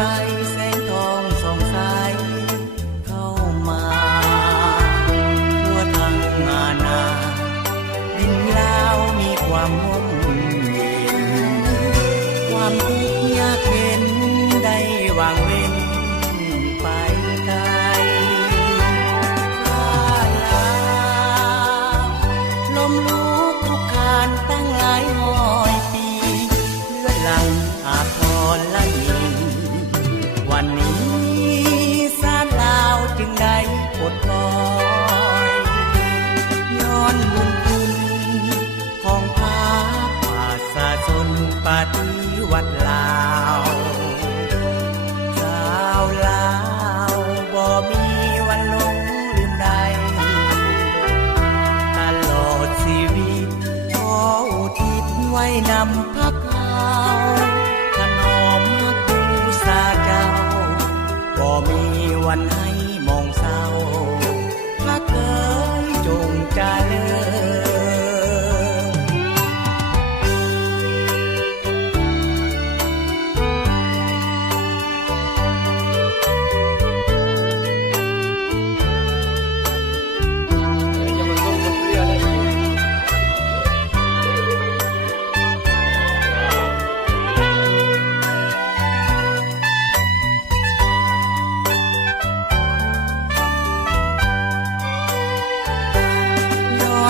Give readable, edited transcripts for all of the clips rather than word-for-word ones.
ไปแสงทองส่องสายเข้ามาทั่วทั้งอาณาดินลาวมีความร่มเย็นความทุกข์ยากเข็นได้วางเว้นไปไกลข้าลาวลมลุกคุกคานตั้งหลายร้อยปีเลือดหลั่งอาภรณ์ละยิงวันนี้ชาติลาวจึงได้ปลดปล่อยย้อนบุญคุณของพระประชาชนปฏิวัติลาวชาวลาวบ่มีวันหลงลืมใดตลอดชีวิตขออุทิศไว้นำพระเก่าถนอมฮักบูชาเจ้าบ่มีวันให้มองเศร้าพระเกิดจงเจริ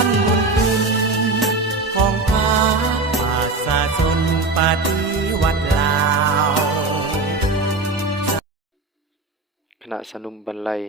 ญบุญคุณของพระประชาชนปฏิวัติลาวคณะสนุมบรรลัย